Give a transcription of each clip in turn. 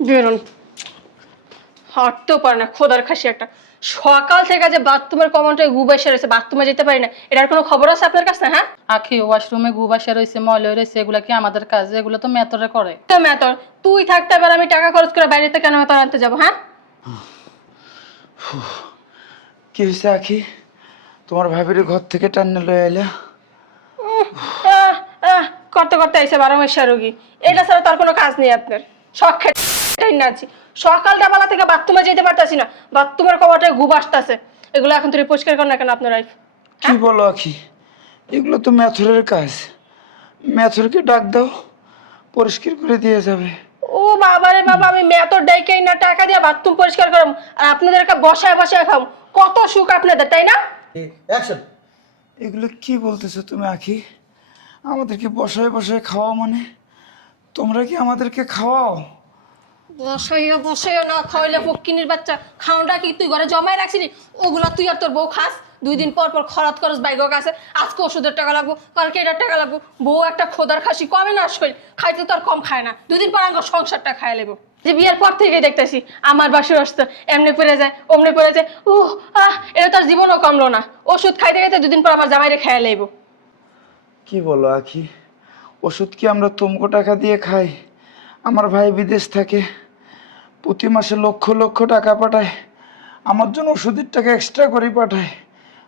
বেরোন। হাঁটতেও পারে না খোদার খাসি একটা। সকাল থেকে যে বাথরুমের কমনটা গুবাইসে রয়েছে বাথরুমে যেতে পারি না। এটার কোনো খবর আছে আপনার কাছে? হ্যাঁ? আখি ওয়াশরুমে গু বাসা রয়েছে ময়লা রয়েছে এগুলা কি আমাদের কাজ? এগুলো তো মেতরে করে। তো মেতর। তুই থাকতে এবার আমি টাকা খরচ করে বাইরেতে কেন মেতর আনতে যাব হ্যাঁ? কি হয়েছে আখি? তোমার ভাবির ঘর থেকে টান্নে লয়ে আহ, করতে করতে এসে বারো মাসা রোগী। এটা ছাড়া তার কোনো কাজ নেই আপনার। শখ খেটাই না আছি। সকালটা বেলা থেকে বাথরুমে যেতে পারতাছি না। বাথরুমের কবাটায় গুব আসতেছে। এগুলো এখন তুই পরিষ্কার কর না কেন আপনার ওয়াইফ কি বলো আখি? এগুলো তো ম্যাথরের কাজ। ম্যাথরকে ডাক দাও পরিষ্কার করে দিয়ে যাবে। ও বাবা রে বাবা আমি মেতর ডাইকাই না টাকা দিয়ে বাথরুম পরিষ্কার করম। আর আপনাদেরকে বসায় বসায় খাম কত সুখ আপনাদের তাই না? অ্যাকশন এগুলো কি বলতেছো তুমি আখি? আমাদেরকে বসায় বসায় খাওয়াও মানে? তোমরা কি আমাদেরকে খাওয়াও? বসাইও বসাইও না, খাওয়াইলে ফকিনির বাচ্চা। খাওয়াটা কি তুই ঘরে জমাই রাখছিলি? ওগুলা তুই আর তোর বউ খাস? দুই দিন পর পর খরাত খরচ বাইক কাছে। আজকে ওষুধের টাকা লাগবো, কালকে এটার টাকা লাগবো। বউ একটা খোদার খাসি কমে না শরীর খাইতে তো আর কম খায় না। দুই দিন পর আমার সংসারটা খায় লেবো। যে বিয়ের পর থেকে দেখতেছি, আমার বাসুর আসতো, এমনি পড়ে যায়, অমনি পড়ে যায়। উহ, আহ, এটা তার জীবনও কমলো না। ওষুধ খাইতে খাইতে দুদিন পর আমার জামাইরে খাইয়া লেবো। কি বলো আখি? ওষুধ কি আমরা তুমকো টাকা দিয়ে খাই? আমার ভাই বিদেশ থাকে। প্রতি মাসে লক্ষ লক্ষ টাকা পাঠায়। আমার জন্য ওষুধের টাকা এক্সট্রা করে পাঠায়।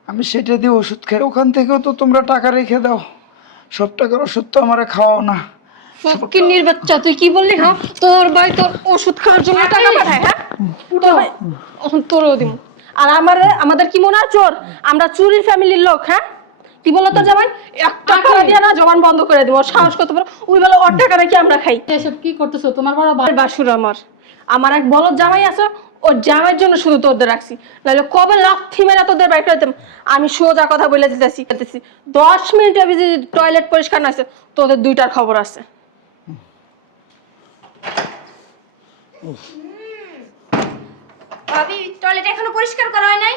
আমি সেটা দিয়ে ওষুধ খাই ওখান থেকেও তো তোমরা টাকা রেখে দাও। সব টাকার ওষুধ তো আমার খাওয়াও না। ফকিনির বাচ্চা তুই কি বললি হ্যাঁ তোর ভাই তোর ওষুধ খাওয়ার জন্য টাকা পাঠায় হ্যাঁ? তোর ভাই তোরও দিব আর আমার আমাদের কি মনে আছে চোর? আমরা চুরির ফ্যামিলির লোক হ্যাঁ? কি বলতো জামাই? একটা টাকা দিয়ে না জবান বন্ধ করে দিব সাহস কত বড়? ওই বেলা ওর টাকা নাকি আমরা খাই। এসব কি করতেছো? তোমার বড় ভাই বাসুর আমার। আমার এক বলদ জামাই আছে, ওর জামাইয়ের জন্য শুধু তোদের রাখছি। নাহলে কবে লাথি মেরা তোদের বাড়িতে করে আমি সোজা কথা বলে দিতেছি দিতেছি দশ মিনিটে যদি টয়লেট পরিষ্কার না আছে, তোদের দুইটার খবর আছে। ভাবি টয়লেট এখনও পরিষ্কার করা হয় নাই?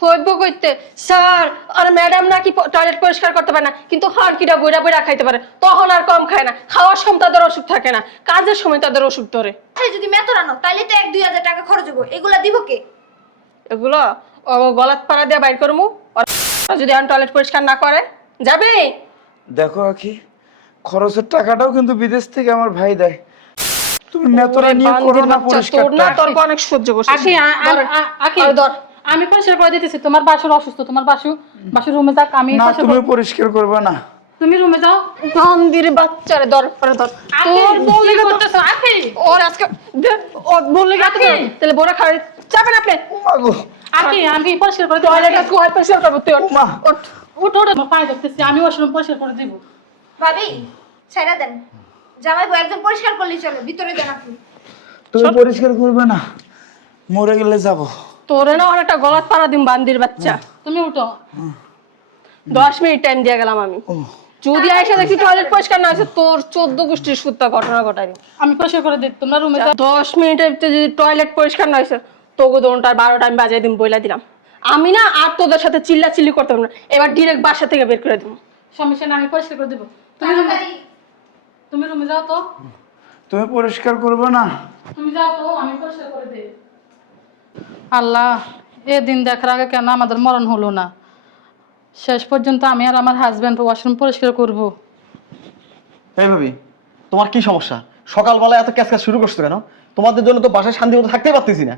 হইব কইতে। স্যার আর ম্যাডাম নাকি টয়লেট পরিষ্কার করতে পারে না কিন্তু হাড়কিটা বইরা বইরা খাইতে পারে। তখন আর কম খায় না। খাওয়ার সময় তাদের অসুখ থাকে না। কাজের সময় তাদের অসুখ ধরে। যদি আনো তাইলে তো এক দুই হাজার টাকা খরচ হব এগুলা দিব কে? এগুলো গলাত পাড়া দিয়ে বাইর করমু। যদি এখন টয়লেট পরিষ্কার না করে যাবে? দেখো আখি খরচের টাকাটাও কিন্তু বিদেশ থেকে আমার ভাই দেয়। তুমি মেতরা নিয়ে করো না পরিষ্কার তোর না তোর অনেক সহ্য করছিস। আখি আখি। ধর। আমি পরিষ্কার করে দিতেছি তোমার বাসুর অসুস্থ তোমার বাসু বাসুর রুমে যাক আমি না পরিষ্কার তুমি করে- পরিষ্কার করবে না। তুমি রুমে যাও। মন্দির বাচ্চারে দর পরে ধর। তোর কি করতেছো আখি? ওর আজকে দে, ওর বললে গেছে আখি। তাহলে বড় খাওয়াই চাপেন আপনি। মাগো আখি আমি পরিষ্কার করে টয়লেট হয় পরিষ্কার করব তুই ওঠ। মা। ওঠ। উঠো আমার পায়ে ধরতেছি আমি ওয়াশরুম পরিষ্কার করে দিব। ভাবি ছাইরা দেন। জামাই বউ একদম পরিষ্কার করলেই চলো ভিতরে দেন আপনি। তুমি পরিষ্কার করবে না মরে গেলে যাব। তোরে না অনেকটা গলাত পাড়া দিম বান্দির বাচ্চা। তুমি উঠো। দশ মিনিট টাইম দিয়ে গেলাম আমি। যদি আইসা দেখি টয়লেট পরিষ্কার না আছে তোর চোদ্দ গোষ্ঠীর সুত্তা ঘটনা ঘটাই আমি পরিষ্কার করে দিই তোমরা রুমে দশ মিনিটের ভিতরে যদি টয়লেট পরিষ্কার না হয়েছে তোকে দোনটার বারোটা আমি বাজাই দিম বইলা দিলাম। আমি না আর তোদের সাথে চিল্লা চিল্লি করতে পারব না। এবার ডিরেক্ট বাসা থেকে বের করে দিব। সমস্যা না আমি পরিষ্কার করে দিব। তুমি রুমে তুমি রুমে যাও তো। তুমি পরিষ্কার করবে না। তুমি যাও তো আমি পরিষ্কার করে দিই। আল্লাহ এ দিন দেখার আগে কেন আমাদের মরণ হলো না? শেষ পর্যন্ত আমি আর আমার হাজব্যান্ড ওয়াশরুম পরিষ্কার করব। এই ভাবি তোমার কি সমস্যা? সকালবেলা এত ক্যাচ শুরু করছ কেন? তোমাদের জন্য তো বাসায় শান্তি মতো থাকতেই পারতেছি না।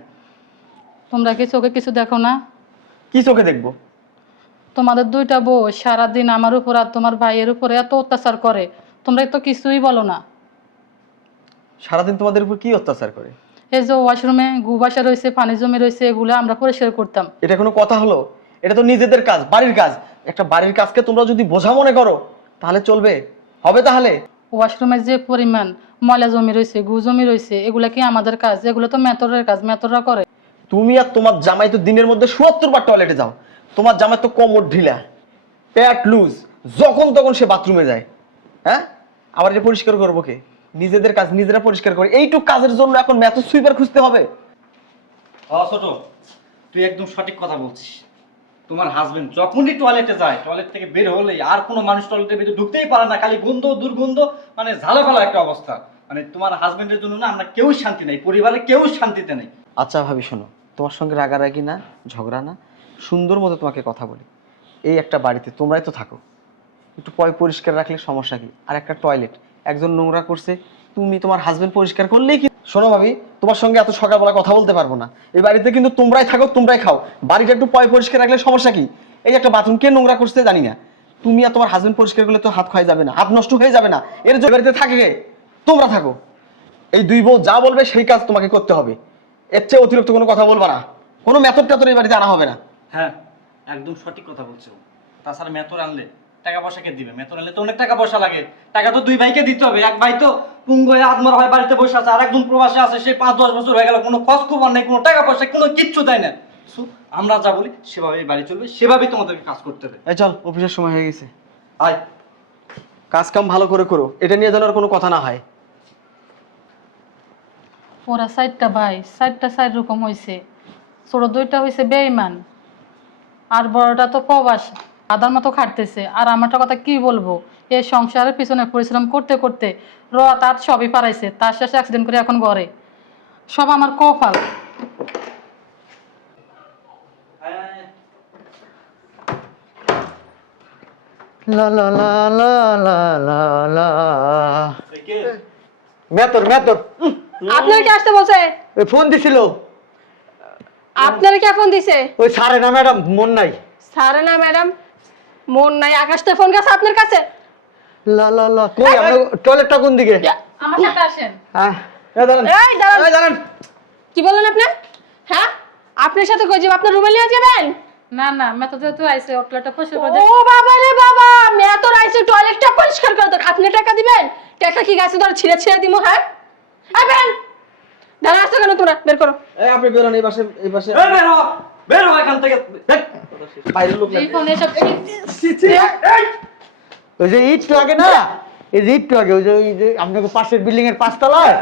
তোমরা কি চোখে কিছু দেখো না? কি চোখে দেখব? তোমাদের দুইটা বউ সারাদিন আমার উপর আর তোমার ভাইয়ের উপরে এত অত্যাচার করে তোমরা তো কিছুই বলো না। সারাদিন তোমাদের উপর কি অত্যাচার করে? এই যে ওয়াশরুমে গু বাসা রয়েছে পানি জমে রয়েছে এগুলো আমরা পরিষ্কার করতাম। এটা কোনো কথা হলো? এটা তো নিজেদের কাজ বাড়ির কাজ। একটা বাড়ির কাজকে তোমরা যদি বোঝা মনে করো তাহলে চলবে। হবে তাহলে? ওয়াশরুমের যে পরিমাণ ময়লা জমি রয়েছে গু জমি রয়েছে এগুলা কি আমাদের কাজ? এগুলো তো মেতরের কাজ মেতররা করে। তুমি আর তোমার জামাই তো দিনের মধ্যে সুয়াত্তর বার টয়লেটে যাও। তোমার জামাই তো কোমর ঢিলা প্যাট লুজ যখন তখন সে বাথরুমে যায়। হ্যাঁ? আবার যে পরিষ্কার করব কে? নিজেদের কাজ নিজেরা পরিষ্কার করে। এইটুক কাজের জন্য এখন ম্যাথ সুইপার খুঁজতে হবে। ছোট। তুই একদম সঠিক কথা বলছিস। তোমার হাজবেন্ড যখনই টয়লেটে যায় টয়লেট থেকে বের হলেই আর কোনো মানুষ টয়লেটের ভিতরে ঢুকতেই পারে না। খালি গন্ধ দুর্গন্ধ মানে ঝালাফালা একটা অবস্থা। মানে তোমার হাজবেন্ডের জন্য না আমরা কেউ শান্তি নাই পরিবারে কেউ শান্তিতে নেই। আচ্ছা ভাবি শোনো। তোমার সঙ্গে রাগারাগি না ঝগড়া না সুন্দর মতো তোমাকে কথা বলি। এই একটা বাড়িতে তোমরাই তো থাকো। একটু পয় পরিষ্কার রাখলে সমস্যা কি? আর একটা টয়লেট একজন নোংরা করছে, তুমি তোমার হাজবেন্ড পরিষ্কার করলেই কি শোনো ভাবি, তোমার সঙ্গে এত সকালবেলা কথা বলতে পারব না। এই বাড়িতে কিন্তু তোমরাই থাকো, তোমরাই খাও। বাড়িটা একটু পয় পরিষ্কার রাখলে সমস্যা কি? এই একটা বাথরুম কে নোংরা করছে জানি না। তুমি আর তোমার হাজবেন্ড পরিষ্কার করলে তো হাত ক্ষয় যাবে না, হাত নষ্ট হয়ে যাবে না। এর জন্য বাড়িতে থাকে তোমরা থাকো। এই দুই বউ যা বলবে সেই কাজ তোমাকে করতে হবে। এর চেয়ে অতিরিক্ত কোনো কথা বলবা না। কোনো মেথড টেথড এই বাড়িতে আনা হবে না। হ্যাঁ একদম সঠিক কথা বলছো। তাছাড়া মেতর আনলে টাকা পয়সা কে দিবে? মেতর আনলে তো অনেক টাকা পয়সা লাগে। টাকা তো দুই ভাইকে দিতে হবে এক ভাই তো পুঙ্গ হয়ে আত্মর হয় বাড়িতে বসে আছে আর একজন প্রবাসে আছে সে পাঁচ দশ বছর হয়ে গেল কোনো খোঁজ খবর নেই কোনো টাকা পয়সা কোনো কিচ্ছু দেয় না। আমরা যা বলি সেভাবেই বাড়ি চলবে সেভাবেই তোমাদেরকে কাজ করতে হবে। এই চল অফিসের সময় হয়ে গেছে। আয়। কাজ কাম ভালো করে করো এটা নিয়ে যেন আর কোনো কথা না হয়। ওরা সাইডটা ভাই সাইডটা সাইড রকম হয়েছে ছোট দুইটা হয়েছে বেইমান আর বড়টা তো প্রবাস। আদার মতো খাটতেছে। আর আমারটা কথা কি বলব? এই সংসারের পিছনে পরিশ্রম করতে করতে র তার সবই পারাইছে তার শেষে অ্যাক্সিডেন্ট করে এখন ঘরে। সব আমার কপাল। লা লা লা লা লা লা লা। এই কে? মেতর মেতর আপনার কে আসতে বলছে? ফোন দিছিল। আপনারা কে ফোন দিছে? ওই সারে না ম্যাডাম মন নাই। সারে না ম্যাডাম মন নাই আকাশটা ফোন গেছে আপনার কাছে? লা লা লা কই আমরা টয়লেটটা কোন দিকে? আমার সাথে আসেন। হ্যাঁ এই দাঁড়ান এই দাঁড়ান এই দাঁড়ান। কি বললেন আপনি? হ্যাঁ? আপনার সাথে কই যাব আপনার রুমে নিয়ে যাবেন? না না মেতো যেহেতু আইসে ওটলাটা পরিষ্কার করে ও বাবা রে বাবা মেয়ে তো রাইছে টয়লেটটা পরিষ্কার করে দেন। আপনি টাকা দিবেন? টাকা কি গাছে ধর ছিঁড়ে ছিঁড়ে দিমু হ্যাঁ? আবেন দাঁড়া আসছো কেন তোমরা? বের করো। এই আপনি বেরোন এই পাশে এই পাশে। এই বের হ বের এখান থেকে। বাইরের লোক এই ফোনে সব ওই যে ইট লাগে না? এই যে ইট লাগে ওই যে ওই যে আপনাকে পাশের বিল্ডিং এর পাঁচতলায়?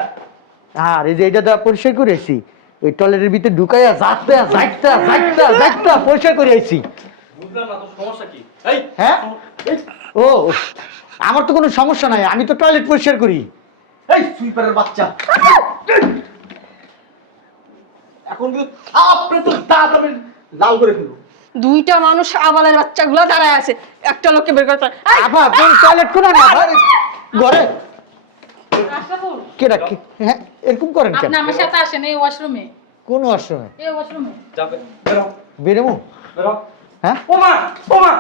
আর এই যে এটা দেওয়া পরিষ্কার করে এসছি ওই টয়লেটের ভিতরে ঢুকাইয়া যাইতে যাইতে যাইতে যাইতে পরিষ্কার করে আইছি। বুঝলাম না তোর সমস্যা কি? এই। হ্যাঁ? ও আমার তো কোনো সমস্যা নাই আমি তো টয়লেট পরিষ্কার করি। এই সুইপারের বাচ্চা। এখন কিন্তু আপনি তো দাঁত আমি লাল করে ফেলব। দুইটা মানুষ আবালের বাচ্চাগুলো দাঁড়ায় আছে। একটা লোককে বের করতে আফা টয়লেট কোন না? ঘরে? কি হ্যাঁ এরকম করেন কেন? আপনি আমার সাথে আসেন এই ওয়াশরুমে। কোন ওয়াশরুমে? এই ওয়াশরুমে। যাবে বের। বের। হ হ্যাঁ? ওমা ওমা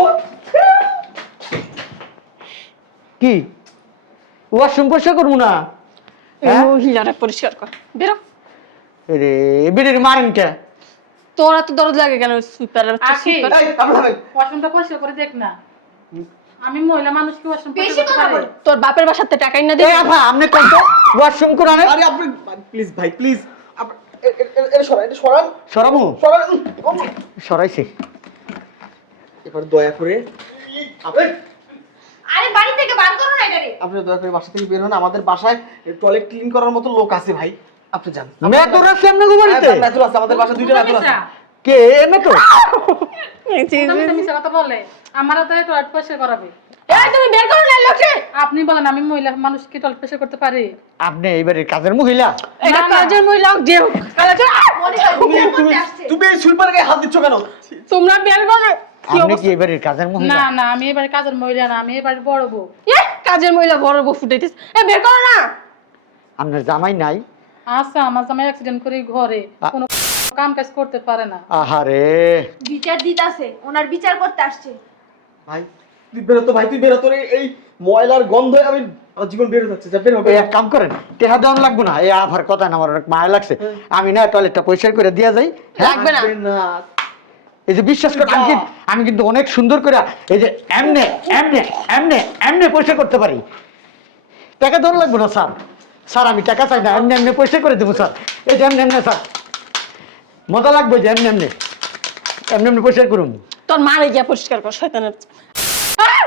ও কি? ওয়াশরুম পরিষ্কার করব না? হ্যাঁ? মহিলাটা পরিষ্কার কর। বেরো। রে বেরের মারেন কে তোরা তো দরদ লাগে কেন? করে দেখ না। আমি মহিলা মানুষ কি ওয়াশরুম বেশি কথা বল। তোর বাপের বাসাতে টাকাই না এই দিবি আপনি কোন তো? ওয়াশরুম কোন আনে আরে আপনি প্লিজ ভাই প্লিজ এটা সরান এটা সরান। সরামু সরান সরাইছি। এবার দয়া করে আপনি আরে বাড়ি থেকে বার করো না এটারে আপনি দয়া করে বাসা থেকে বের হন। আমাদের বাসায় টয়লেট ক্লিন করার মতো লোক আছে ভাই। আপনি যান। মেতর আছে আপনার বাড়িতে হ্যাঁ, আছে আমাদের বাসায় দুইটা মেথর আছে। কে? এ মেতর? বলে। আমারও তো টয়লেট করাবে। আপনি বলেন আমি মহিলা মানুষ কি টয়লেট পরিষ্কার করতে পারি। আপনি এইবারের কাজের মহিলা? এটা। কাজের মহিলা যে তুমি গায়ে হাত দিচ্ছ কেন? তোমরা বের করো আপনি কি অবস্থা এবারের কাজের মহিলা? না না আমি এবারে কাজের মহিলা না আমি এবারে বড় বউ। এ কাজের মহিলা বড় বউ ফুটাইতেছে। এ বের করো না! আপনার জামাই নাই? আচ্ছা আমার জামাই অ্যাক্সিডেন্ট করে ঘরে। কোনো কাম কাজ করতে পারে না। আহারে। বিচার দিতাছে ওনার বিচার করতে আসছে। ভাই তুই বেরোতো ভাই তুই বেরোতো রে এই ময়লার গন্ধে আমি আমার জীবন বের হয়ে যাচ্ছে যা বের হবে এক কাম করেন টেহা দেওয়ান লাগবো না। এই আভার কথা না আমার অনেক মায়া লাগছে। আমি না টয়লেটটা পরিষ্কার করে দিয়া যাই। হ্যাঁ? লাগবে না। না। এই যে বিশ্বাস করে আমি কিন্তু- আমি কিন্তু অনেক সুন্দর করে এই যে এমনে এমনে এমনে এমনে পরিষ্কার করতে পারি। টাকা দেওয়ান লাগবে না স্যার? স্যার আমি টাকা চাই না এমনি এমনি পরিষ্কার করে দেবো স্যার। এই যে এমনি এমনি স্যার। মজা লাগবে যে এমনি এমনি। এমনি এমনি পরিষ্কার করুন তোর মারে গিয়া পরিষ্কার কর শয়তানের আহ!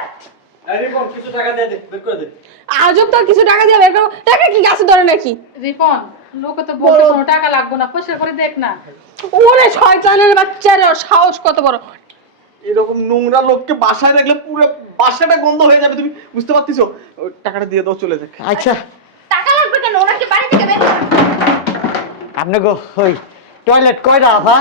এই রিপন কিছু টাকা দিয়ে দে বের করে দে। আজব তোর কিছু টাকা দিয়ে বের করো টাকা কি গাছে ধরে নাকি। রিপন লোকে তো কোনো টাকা লাগবে না পরিষ্কার করে দেখ না। ওরে শয়তানের বাচ্চারা সাহস কত বড়। এরকম নোংরা লোককে বাসায় রাখলে পুরো বাসাটা গন্ধ হয়ে যাবে তুমি বুঝতে পারতেছো? টাকাটা দিয়ে দাও চলে যাক। আচ্ছা। বের আপনি গো ওই টয়লেট কয়টা আপা?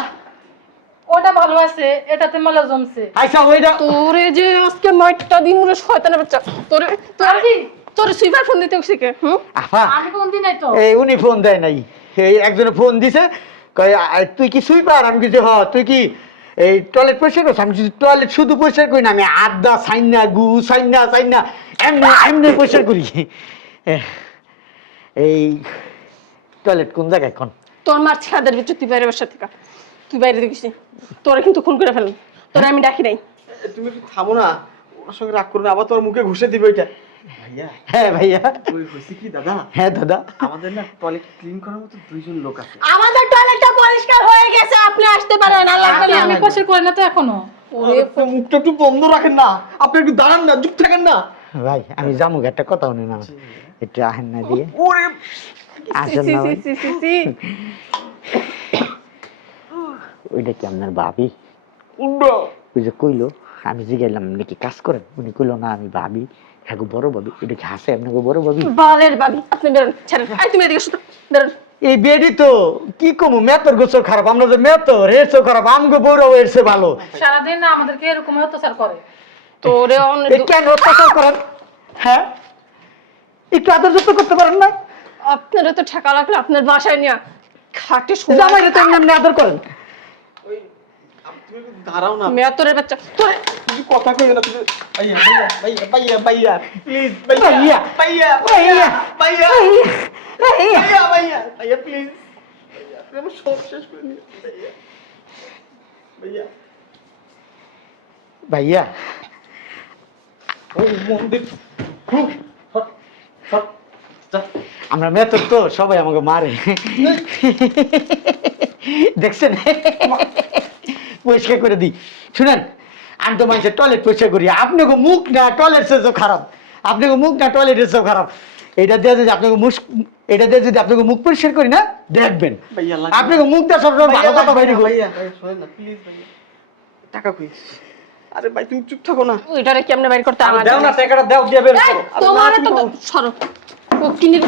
ওটা ভালো আছে এটাতে মলা জমছে। আচ্ছা ওইটা তোরে যে আজকে নয়টা দিন শয়তানের বাচ্চা। তোরে তোরে তোরে সুইপার ফোন দিতে শিখে হুম? আপা। আমি কোন দিন নাই তো। এই উনি ফোন দেয় নাই। এই একজনে ফোন দিছে কয় তুই কি সুইপার? আমি কিছু হ তুই কি এই টয়লেট পরিষ্কার করছ আমি টয়লেট শুধু পরিষ্কার করি না আমি আড্ডা সাইনা গু সাইনা সাইনা এমনি এমনি পরিষ্কার করি। এ, এই টয়লেট কোন জায়গায় এখন? তোর মার ছাদের ভিতর তুই বাইরে বসে থেকে তুই বাইরে দেখিস নি। তোরে কিন্তু খুন করে ফেললাম তোরে আমি ডাকি নাই। তুমি একটু থামো না। ওর সঙ্গে রাগ করবে আবার তোমার মুখে ঘুষে দিবে ওইটা। ভাইয়া। হ্যাঁ ভাইয়া। ওই হয়েছে কি দাদা? হ্যাঁ দাদা। আমাদের না টয়লেট ক্লিন করার মতো দুইজন লোক আছে। আমাদের টয়লেটটা পরিষ্কার হয়ে গেছে আপনি আসতে পারেন। আর লাগবে আমি না আমি পয়সা করি না তো এখনও? ওরে মুখটা একটু বন্ধ রাখেন না। আপনি একটু দাঁড়ান না চুপ থাকেন না। ভাই আমি জামুক একটা কথা শুনে না। একটু আহেন না দিয়ে। ওরে আসেন না ওইটা কি আপনার ভাবি? ওই যে কইলো আমি জিগাইলাম আপনি কি কাজ করেন? উনি কইলো না আমি ভাবি। হ্যাঁ বড় ভাবি। এটা কি হাসে আপনাকে বড় ভাবি? বালের বাবি আপনি বেরোন ছাড়েন। আই তুমি এদিকে শুধু বেরোন। এই বেডি তো কি কমু? মেতর গোসর খারাপ আমরা যে মেতর এরসো খারাপ আমগো বড় এরসে ভালো। সারাদিন আমাদেরকে এরকম অত্যাচার করে। তোরে অনেক কেন অত্যাচার করেন? হ্যাঁ? একটু আদর যত্ন করতে পারেন না আপনারা তো ঠেকা লাগলে আপনার বাসায় নিয়ে খাটে জামাইরে তো এমনি এমনি আদর করেন ওই আপ- তুমি একটু দাঁড়াও না মেয়াতরের বাচ্চা তোরে কিছু কথা কইবে না তুমি ভাইয়া ভাইয়া ভাইয়া ভাইয়া প্লিজ ভাইয়া। ভাইয়া ভাইয়া ভাইয়া। ভাইয়া ভাইয়া ভাইয়া ভাইয়া প্লিজ আমার সব শেষ করে দিন ভাইয়া ভাইয়া ও মন্দির। আমরা মেতর তো সবাই আমাকে মারে। দেখছেন? পরিষ্কার করে দিই। শুনেন আমি তো মানুষের টয়লেট পরিষ্কার করি। আপনাকে মুখ না টয়লেট সে খারাপ। আপনাকে মুখ না টয়লেট সব খারাপ। এটা দিয়ে যদি আপনাকে মুখ এটা দিয়ে যদি আপনাকে মুখ পরিষ্কার করি না দেখবেন। আপনাকে মুখটা সবসময় ভালো ভাইয়া, কথা বাইরে টাকা কই? আরে ভাই তুমি চুপ থাকো না। ওইটারে কেমনে বাইর করতে আমার দাও না টাকাটা দাও দিয়ে বের করো। তোমার তো সরো। ও কিনে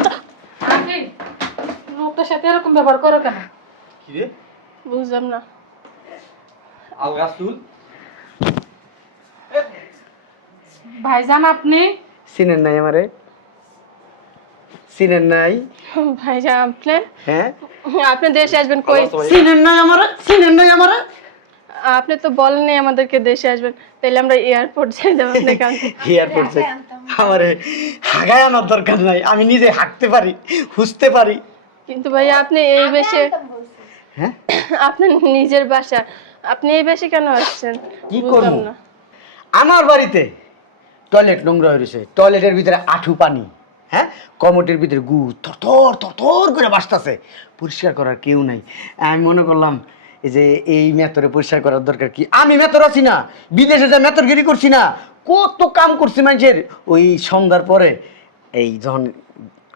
লোকটার সাথে এরকম ব্যবহার করো কেন? কি রে? বুঝলাম না। ভাইজান আপনি? চিনেন নাই আমারে? চিনেন নাই? ভাইজান আপনি? হ্যাঁ? আপনি দেশে আসবেন কই? চিনেন নাই আমারে? চিনেন নাই আমারে? আপনি তো বলেননি আমাদেরকে দেশে আসবেন তাহলে আমরা এয়ারপোর্ট যাই যাব আপনাকে আনতে। এয়ারপোর্ট থেকে আমারে হাগায় আনার দরকার নাই আমি নিজে হাঁটতে পারি হুসতে পারি। কিন্তু ভাইয়া আপনি এই বেশে হ্যাঁ? আপনার নিজের বাসা আপনি এই বেশে কেন আসছেন? কি করব? না। আমার বাড়িতে টয়লেট নোংরা হয়ে রয়েছে টয়লেটের ভিতরে আঠু পানি হ্যাঁ? কমোটের ভিতরে গু থরথর থরথর করে বাসতেছে পরিষ্কার করার কেউ নাই। আমি মনে করলাম যে এই মেতরে পরিষ্কার করার দরকার কি? আমি মেতর আছি না, বিদেশে যা মেতরগিরি করছি না, কত কাম করছি মানুষের। ওই সন্ধ্যার পরে এই যখন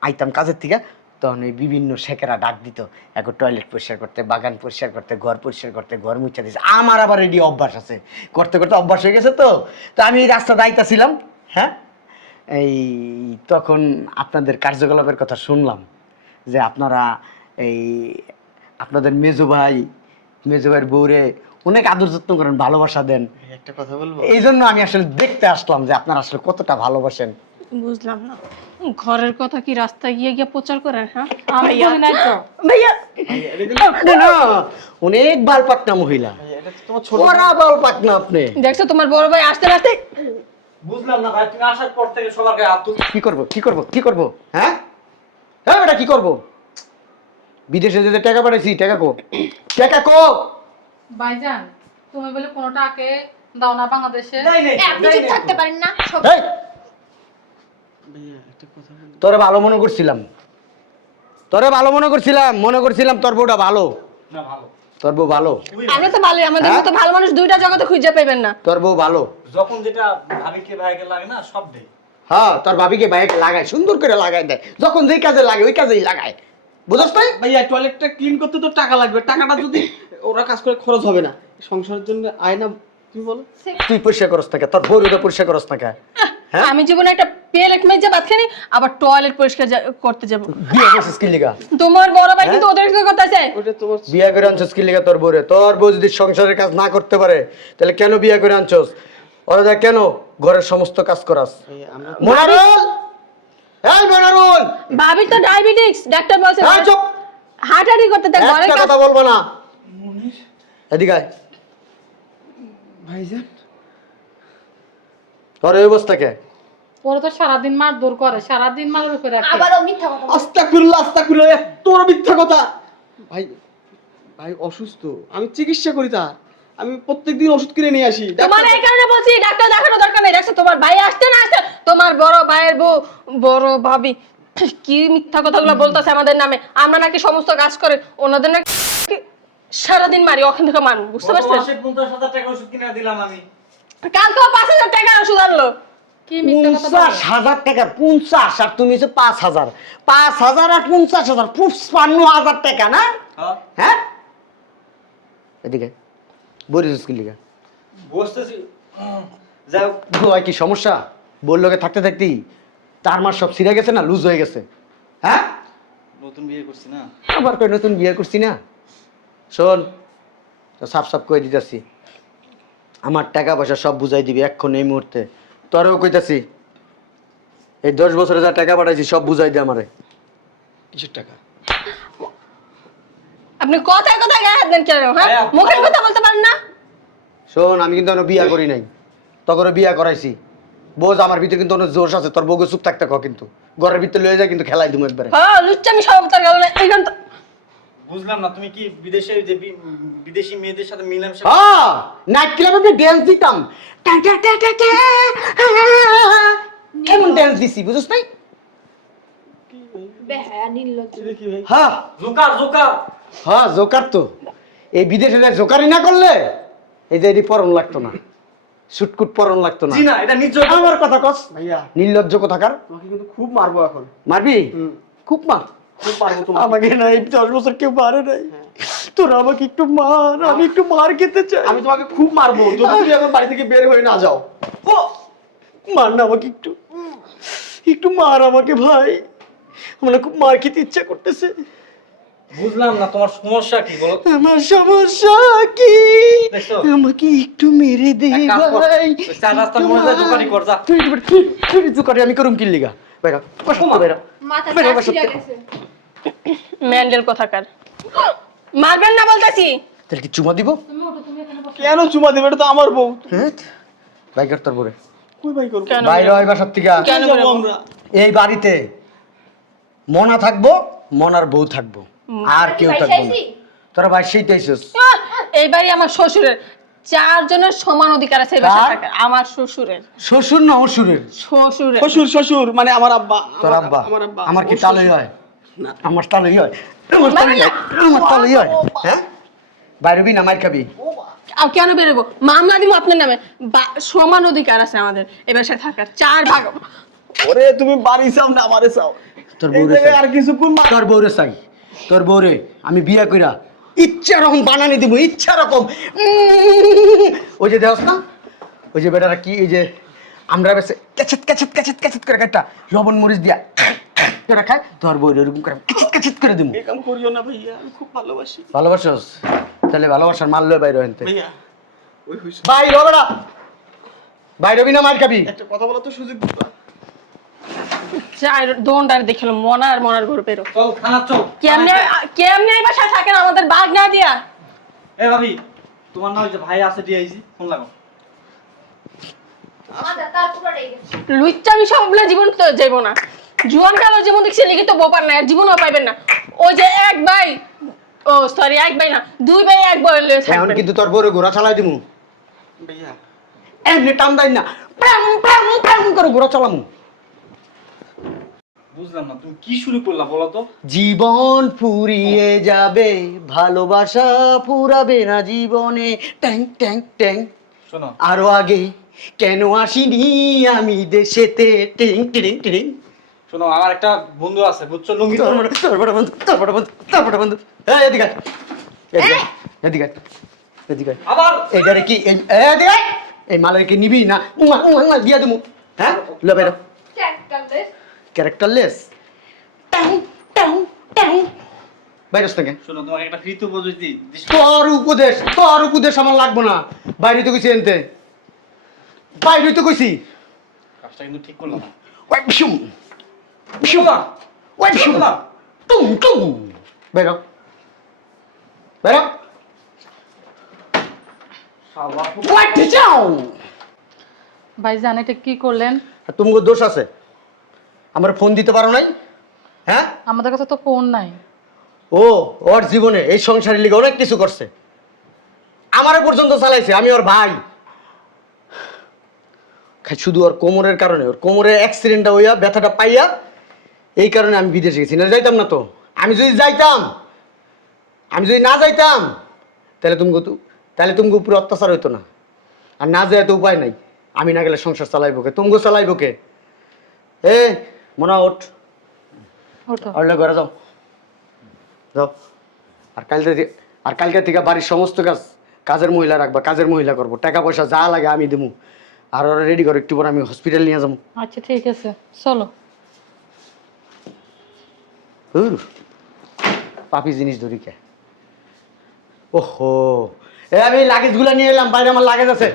আইতাম কাজের থেকে, তখন ওই বিভিন্ন শেখেরা ডাক দিত, এখন টয়লেট পরিষ্কার করতে, বাগান পরিষ্কার করতে, ঘর পরিষ্কার করতে, ঘর মুছা দিচ্ছে আমার আবার এটি অভ্যাস আছে। করতে করতে অভ্যাস হয়ে গেছে তো। তো আমি এই রাস্তাটা আইতাছিলাম হ্যাঁ? এই তখন আপনাদের কার্যকলাপের কথা শুনলাম, যে আপনারা এই আপনাদের মেজো ভাই মেজো ভাইয়ের বউরে অনেক আদর যত্ন করেন ভালোবাসা দেন। একটা কথা বলব? এই জন্য আমি আসলে দেখতে আসলাম যে আপনারা আসলে কতটা ভালোবাসেন। বুঝলাম না। ঘরের কথা কি রাস্তায় গিয়ে গিয়ে প্রচার করেন হ্যাঁ? আমি নাই তো। ভাইয়া আপনি না অনেক বাল পাকনা মহিলা। ভাইয়া, এটা তো তোমার ছোট ওরা বাল পাকনা আপনি। দেখছ তোমার বড় ভাই আসতে আসতে বুঝলাম না ভাই তুমি আসার পর থেকে সবার গায়ে কি করব কি করব কি করব হ্যাঁ? হ্যাঁ বেটা কি করব? বিদেশে যেতে টাকা পাঠাইছি টাকা কো। টাকা কো! ভাইজান তুমি বলে কোনো টাকে দাও না বাংলাদেশে। নাই, নাই, এ, আপনি চুপ থাকতে পারেন না তোরে ভালো মনে করছিলাম। তোরে ভালো মনে করছিলাম মনে করছিলাম তোর বউটা ভালো। না ভালো। তোর বউ ভালো। আমরা তো ভালোই আমাদের হ্যাঁ? মতো ভালো মানুষ দুইটা জগতে খুঁজে পাইবেন না। তোর বউ ভালো। যখন যেটা ভাবিকে ভাইকে লাগে না সব দেয়। হ্যাঁ তোর ভাবিকে বাইক লাগায় সুন্দর করে লাগায় দেয়। যখন যেই কাজে লাগে ওই কাজেই লাগায়। বুঝছ তাই ভাইয়া টয়লেটটা ক্লিন করতে তো টাকা লাগবে। টাকাটা যদি ওরা কাজ করে খরচ হবে না। সংসারের জন্য আয়না তুমি বলো? তুই পরিষ্কার করস না কে? তোর ওটা পরিষ্কার করস না কে? হ্যাঁ? আমি জীবনে একটা পেলেট মেজে ভাত খানি আবার টয়লেট পরিষ্কার করতে যাব। বিয়ে করছিস কি লিগা? তোমার বড় ভাই কিন্তু হ্যাঁ? ওদের কি করতেছে বিয়ে করে আনছস কি লিগা তোর বউরে তোর বউ যদি সংসারের কাজ না করতে পারে তাহলে কেন বিয়ে করে আনছস? ওরা কেন ঘরের সমস্ত কাজ করাস? মনারুল! এই ভাবির তো ডায়াবেটিস ডাক্তার বলছে এই চুপ! হাঁটাহাঁটি করতে দেখ ঘরে একটা কথা বলব না। এদিকে আয়। ভাইজান? তোর এই অবস্থা কে? ওরা তো সারাদিন মার দৌড় করে সারাদিন মারের উপরে রাখে। আবারও মিথ্যা কথা বলে। আস্তাকুল্লাহ আস্তাকুল্লাহ বড় মিথ্যা কথা। ভাই ভাই অসুস্থ। আমি চিকিৎসা করি তার। আমি প্রত্যেকদিন ওষুধ কিনে নিয়ে আসি। তোমার এই কারণে বলছি ডাক্তার দেখানো দরকার নেই। দেখছ তোমার ভাই আসতে না আসতে তোমার বড় ভাইয়ের বউ বড় ভাবি কি মিথ্যা কথাগুলো বলতেছে আমাদের নামে। আমরা নাকি সমস্ত কাজ করে ওনাদের নাকি সারাদিন মারি ওখান থেকে মান বুঝতে হাজার টাকা ওষুধ কিনে দিলাম আমি। কালকেও পাঁচ হাজার টাকা ওষুধ আনলো। কি মিথ্যা কথা পঞ্চাশ হাজার টাকা পঞ্চাশ আর তুমি হচ্ছে পাঁচ হাজার। পাঁচ হাজার আর পঞ্চাশ হাজার পঞ্চান্ন হাজার টাকা না? হ্যাঁ। হ্যাঁ? এদিকে। বলিস কি লিগা? বসতেছি। যাই হোক কি সমস্যা? বললোকে থাকতে থাকতেই তার মার সব ছিঁড়ে গেছে না? লুজ হয়ে গেছে। হ্যাঁ? নতুন বিয়ে করছি না। আবার কই নতুন বিয়ে করছি না? শোন তো সাফ সাফ করে দিতেছি। আমার টাকা পয়সা সব বুঝাই দিবি এক্ষণ এই মুহূর্তে। তোরও কইতাছি এই দশ বছরে যা টাকা পাঠাইছি সব বুঝাই দে আমারে। কিসের টাকা? আপনি কথায় কথায় গায়ে হাত দেন কেন হ্যাঁ? মুখের কথা বলতে পারেন না। শোন আমি কিন্তু এখনও বিয়া করি নাই। তখন বিয়া করাইছি। বোঝ আমার ভিতরে কিন্তু অনেক জোশ আছে। তোর বউকে চুপ থাকতে ক কিন্তু। ঘরের ভিতরে লয়ে যায় কিন্তু খেলাই দিমু একবারে। হ্যাঁ লুচ্চামি সর্বতার গেল না এইখান তো বুঝলাম না তুমি কি বিদেশে যে বিদেশি মেয়েদের সাথে মিলামেশা হ্যাঁ নাইট ক্লাবে আমি ড্যান্স দিতাম। টা টা টা টা টা। এমন ড্যান্স দিছি বুঝছ নাই? বেহায়া নির্লজ্জ। হ্যাঁ জোকার জোকার। হ্যাঁ জোকার তো। এই বিদেশে জোকারি না করলে এই যে এটি পরন লাগতো না। সুটকুট পরন লাগতো না। জি না এটা নিজ আমার কথা কস। ভাইয়া। নির্লজ্জ কোথাকার। তোমাকে কিন্তু খুব মারবো এখন। মারবি? খুব মার। খুব মারবো তোমাকে। আমাকে না এই দশ বছর কেউ মারে নাই। তোরা আমাকে একটু মার আমি একটু মার খেতে চাই। আমি তোমাকে খুব মারবো। যদি তুমি এখন বাড়ি থেকে বের হয়ে না যাও। ও মার না আমাকে একটু। একটু মার আমাকে ভাই। আমার খুব মার খেতে ইচ্ছা করতেছে। বুঝলাম না তোমার সমস্যা কি বলো? আমার সমস্যা কি? আমাকে একটু মেরে দে ভাই। মোড়ে যা দোকানি কর, যা। তুই তুই- তুই তুই দোকানি আমি করুম কি লিগা। বেরা বেরা মাথা বেরো, গেছে ম্যান্ডেল কোথাকার? মারবেন না বলতেছি। তাহলে কি চুমা দিব? কেন চুমা দেবে? এটা তো আমার বউ। বাইকার তোর পরে কই ভাই করব কেন বাইরে হয় বাসার থেকে। কেন আমরা? এই বাড়িতে মনা থাকব মনার বউ থাকব। আর কেউ থাকব না? তোরা ভাই আহ, আমার শ্বশুরের। চারজনের সমান অধিকার আছে এই বাসায় কার? থাকার। আমার শ্বশুরের। শ্বশুর না অসুরের শ্বশুরের। শ্বশুর শ্বশুর মানে আমার আব্বা তোর আমার- আব্বা? আমার আব্বা। আমার কি ওর তালই শ্বশুর। হয়? আমার তালই হয়। আমার তালই হয়। আমার তালই হয়। হ্যাঁ? বাইরে বি না মার খাবি? আর কেন বেরোবো? মামলা দিব আপনার নামে। বা- সমান অধিকার আছে আমাদের এ বাসায় থাকার। চার ভাগ। ওরে তুমি বাড়ি চাও না আমারে চাও। তোর এই বউরে জায়গায় চাই। আর কিছুক্ষণ মা- তোর বউরে চাই। তোর বউরে আমি বিয়া কইরা ইচ্ছা রকম বানানি দিব ইচ্ছা রকম। ওই যে দেওস না? ওই যে বেটারা কি এই যে আমরা বেছে ক্যাচেত ক্যাচেত ক্যাচেত ক্যাচেত করে একটা লবণ মরিচ দিয়া করে খায় তোর বউরে এরকম করে ক্যাচেত ক্যাচেত করে দিব এই কাম করিও না ভাইয়া আমি খুব ভালোবাসি। ভালোবাসোস? তাহলে ভালোবাসার মারলে বাইরে হেনতে ভাইয়া ওই হইছে। বাইরে হবে না বাইরে হবি না মার খাবি? একটা কথা বলা তো সুযোগ দিবা। দেখল মনার মনার ঘর বেরো চল থানা চল। কেমনে কেমনে এই বাসায় থাকেন? আমাদের বাঘ না দিয়া। এ ভাবি তোমার না ওই যে ভাই আছে ফোন লাগো। মাথা তার পুরোটাই গেছে। লুচ্চামি সব বলে জীবন তো যাইব না। জুয়ান কালো জীবন দেখছি লিখি তো বোপার না জীবনও পাইবেন না। ওই যে এক ভাই ও সরি এক ভাই না দুই ভাই এক ভাই লয়ে এখন কিন্তু তোর বউরে ঘোরা চালাই দিমু। ভাইয়া এমনি টান দেয় না। করে ঘোরা চালামু। বুঝলাম না তুমি কি শুরু করলা বলো তো? জীবন ফুরিয়ে যাবে ভালোবাসা ফুরাবে না জীবনে। ট্যাং ট্যাং ট্যাং। শোনো। আরও আগে কেন আসিনি আমি দেশেতে? টিং টিং টিং। শোনো আমার একটা বন্ধু আছে বুঝছ লুঙ্গি তারপরে বন্ধু তারপরে বন্ধু তারপরে বন্ধু। এই এদিকে। এদিকে এদিকে এদিকে আবার! এটারে কি এই এদিকে। এই মালের কি নিবি না? উমা, উমা, দিয়া দেবো হ্যাঁ? লে বাইরো ক্যারেক্টারলেস। ক্যারেক্টারলেস বাইরস থেকে শোনো তোমাকে একটা ফ্রিতে উপদেশ দিই। তোর উপদেশ তোর উপদেশ আমার লাগবো না। বাইরে তো কইছি এনতে। বাইরে তো কইছি। কাজটা কিন্তু ঠিক করলাম। না। বিশুম বিশুম ওই বিশুম টুম টুম বাইরো বাইরো ওই যাও ভাইজান এটা কি করলেন? তোমার দোষ আছে। আমার ফোন দিতে পারো নাই? হ্যাঁ? আমাদের কাছে তো ফোন নাই। ও ওর জীবনে এই সংসারের লিগে অনেক কিছু করছে। আমারে পর্যন্ত চালাইছে আমি ওর ভাই। শুধু ওর কোমরের কারণে ওর কোমরের অ্যাক্সিডেন্টটা হইয়া ব্যথাটা পাইয়া এই কারণে আমি বিদেশে গেছি। না যাইতাম না তো। আমি যদি যাইতাম আমি যদি না যাইতাম তাহলে তুমি তো তাহলে তুমি উপরে অত্যাচার হইতো না। আর না যায় তো উপায় নাই। আমি না গেলে সংসার চালাইবো কে? তুমি চালাইবো কে? এ মনে ওঠ। ওঠো। অর্ডার করে যাও। যাও। আর কালকে আর কালকে থেকে বাড়ির সমস্ত কাজ কাজের মহিলা রাখবা কাজের মহিলা করব। টাকা পয়সা যা লাগে আমি দেবো আর ওরা রেডি করো একটু পরে আমি হসপিটাল নিয়ে যাব। আচ্ছা ঠিক আছে। চলো। পাপি জিনিস ধরি কে? ওহো। এ আমি লাগেজগুলো নিয়ে এলাম বাইরে আমার লাগেজ আছে।